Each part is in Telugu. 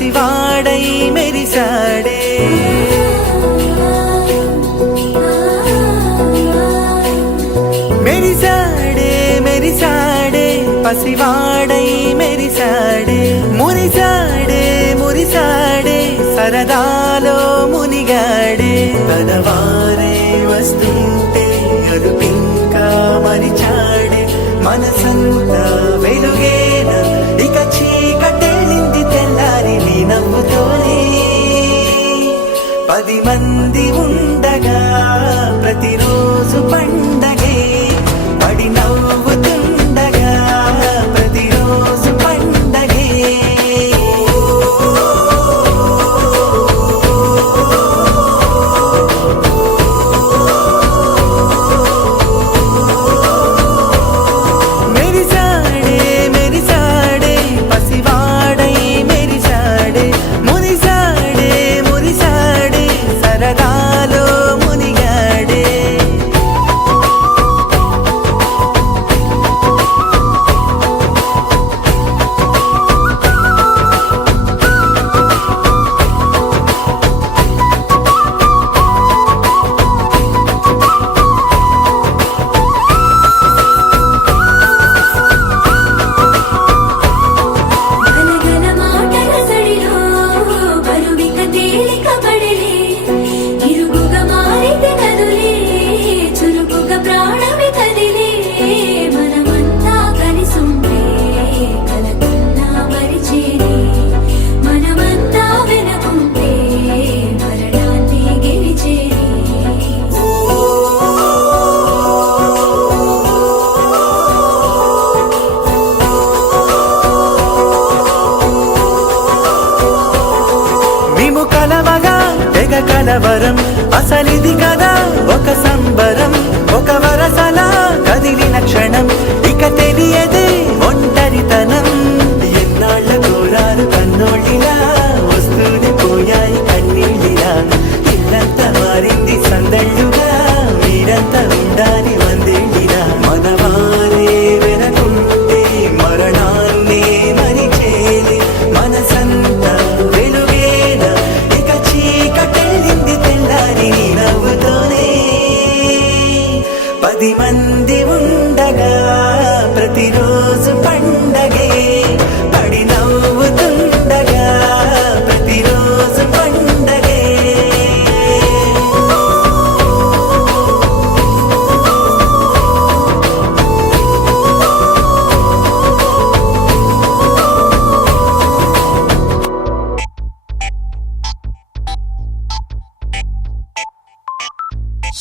పసివాడై మెరిసాడే మెరిసాడే మెరిసాడే పసివాడై మెరిసాడే మురిసాడే మురిసాడే సరదాలో మునిగాడే తనవారే వస్తుంటే అదుపింకా మరిచాడే మనసంతా వెలుగేన ఇక చీకటెళ్ళింది తెల్లారి నీ నవ్వుతోనే 10 మంది ఉండగా ప్రతిరోజు పండగే పడి నవ్వుతుండగా ప్రతిరోజు పండగే మెరిసాడే మెరిసాడే పసివాడై మెరిసాడే మురిసాడే మురిసాడే సరదాలో మునిగాడే గలగల మాటల సడిలో బరువిక తేలిక పడలే ఇరుగుగా మారితే కదులే చురుకుగా ప్రాణమి కదిలే మనమంతా కలిసుంటే కలకన్నా మరిచేనే మనమంతా వెనకుంటే మరణాన్ని గెలిచేనే మేము కలవగా తెగ కలవరం అసలిది కదా ఒక సంబరం ఒక వరసలా కదిలిన క్షణం ఇక తెలియదే ఒంటరితనం ఎన్నాళ్ళ కోరారు కన్నోళ్ళిలా వస్తూనే పోయాయి కన్నీళ్ళిలా ఇల్లంతా మారింది సందళ్ళుగా మీరంతా ఉండాలి వందేళ్ళిలా మనవారే వెనకుంటే మరణాన్నే మరిచేలే మనసంతా వెలుగేన ఇక చీకటెళ్ళింది తెల్లారి నీ నవ్వుతోనే 10 మంది ఉండగా ప్రతిరోజు పండగే పడి నవ్వుతుండగా ప్రతిరోజు పండగే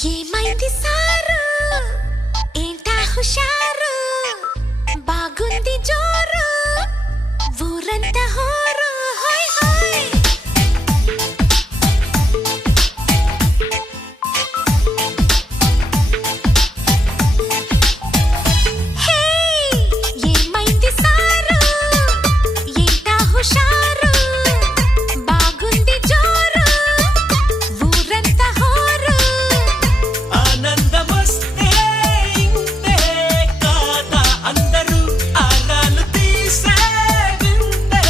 ఏమైంది సారు ఏంటా హుషారు బాగుంది జోరు ఊరంతా హోరు హోయ్ హోయ్ హే ఏమైంది సారు ఏంటా హుషారు బాగుంది జోరు ఊరంతా హోరు ఆనందమొస్తే ఇంతే కాదా అందరూ ఆరాలు తీసే వింతే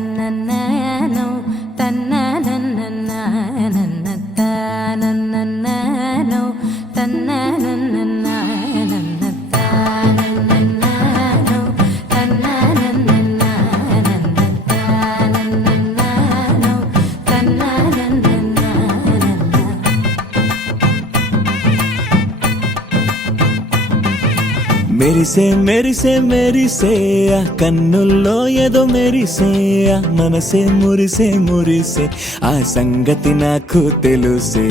తన్నన్ననో తన్ననన్ననన్న తన్ననన్ననో తన్ననన్ననన్న తన్ననన్ననో తన్ననన్ననన్న తన్ననన్ననో తన్ననన్ననన్న. మెరిసే మెరిసే మెరిసే ఆ కన్నుల్లో ఏదో మెరిసే ఆ మనసే మురిసే మురిసే ఆ సంగతి నాకు తెలుసే.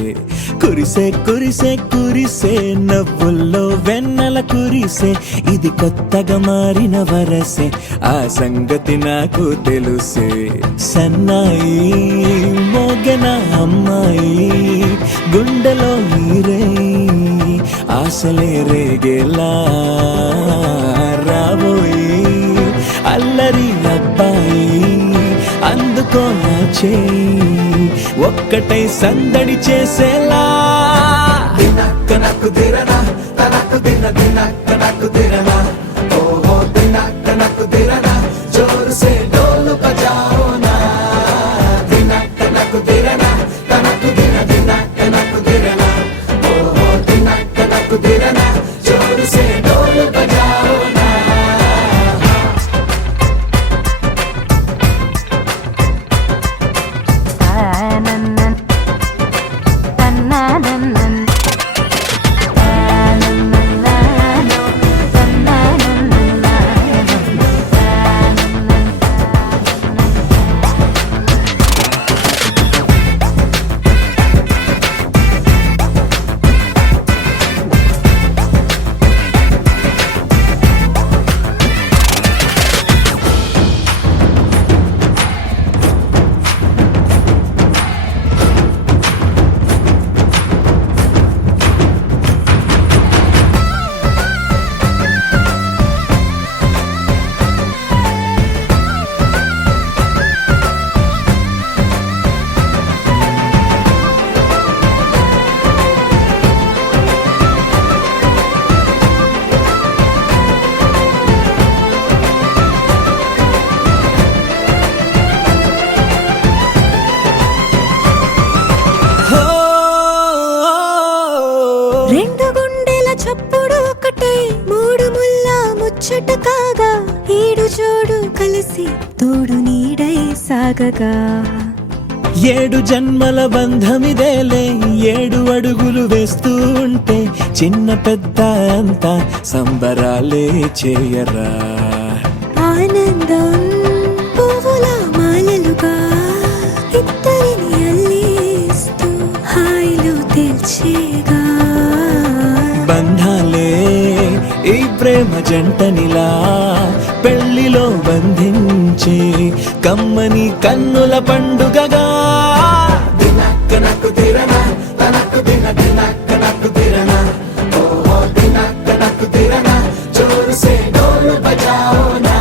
కురిసే కురిసే కురిసే నవ్వుల్లో వెన్నెల కురిసే ఇది కొత్తగా మారిన వరసే ఆ సంగతి నాకు తెలుసే. సన్నాయి మోగన అమ్మాయి గుండెలో నీరే ఆశలే రేగేలా రాబోయి అల్లరి అబ్బాయి అందుకో నా చేయి ఒక్కటై సందడి చేసేలా. దినక్క నక్కు దిరనా తనకు దిన దినక్క నక్కు దిరనా ఓహో దినక్క నక్కు దిరనా జోరు సే డోలు బజాओ నా. దినక్క నక్కు దిరనా తనకు దిన దినక్క నక్కు దిరనా ఓహో దినక్క నక్కు దిరనా జోరు సే డోలు బజాओ నా. రెండు గుండెల చప్పుడు ఒకటే మూడు ముల్ల ముచ్చట కాగా ఏడు జోడు కలిసి తోడు నీడై సాగగా. ఏడు జన్మల బంధమిదేలే ఏడు అడుగులు వేస్తూ ఉంటే చిన్న పెద్ద అంతా సంబరాలే చేయరా. ఆనందం పువ్వుల మాలలుగా ఇద్దరిని అల్లేస్తూ హాయిలో తెల్చేగా. బంధాలే ఈ ప్రేమ జంటనిలా పెళ్లిలో బంధించే కమ్మని కన్నుల పండుగగా. దినక్క నక్కు దిరనా తనకు దిన దినక్క నక్కు దిరనా ఓహో దినక్క నక్కు దిరనా జోరు సే డోలు బజాओ నా.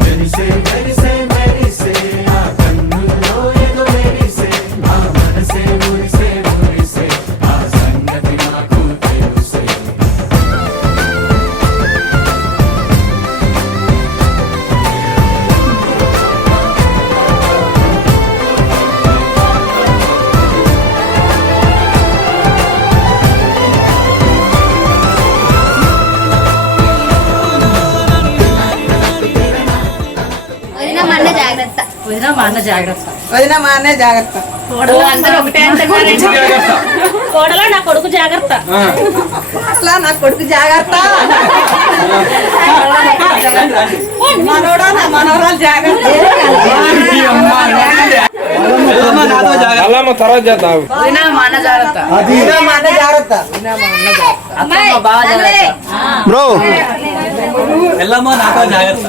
మెరిసే మెరిసే మెరిసే ఆ కన్నుల్లో ఏదో మెరిసే ఆ మనసే మురిసే మురిసే ఆ సంగతి నాకు తెలుసే. వదిన మా అన్న జాగ్రత్త. కోడలో నా కొడుకు జాగ్రత్త. అట్లా నా కొడుకు జాగ్రత్త. మనోడా నా మనవరాలు జాగ్రత్త. తర్వాత చేద్దాం. వదిన మా అన్న జాగ్రత్త. వదిన మా అన్న జాగ్రత్త. బ్రో ఎల్లమ్మా నాతో జాగ్రత్త.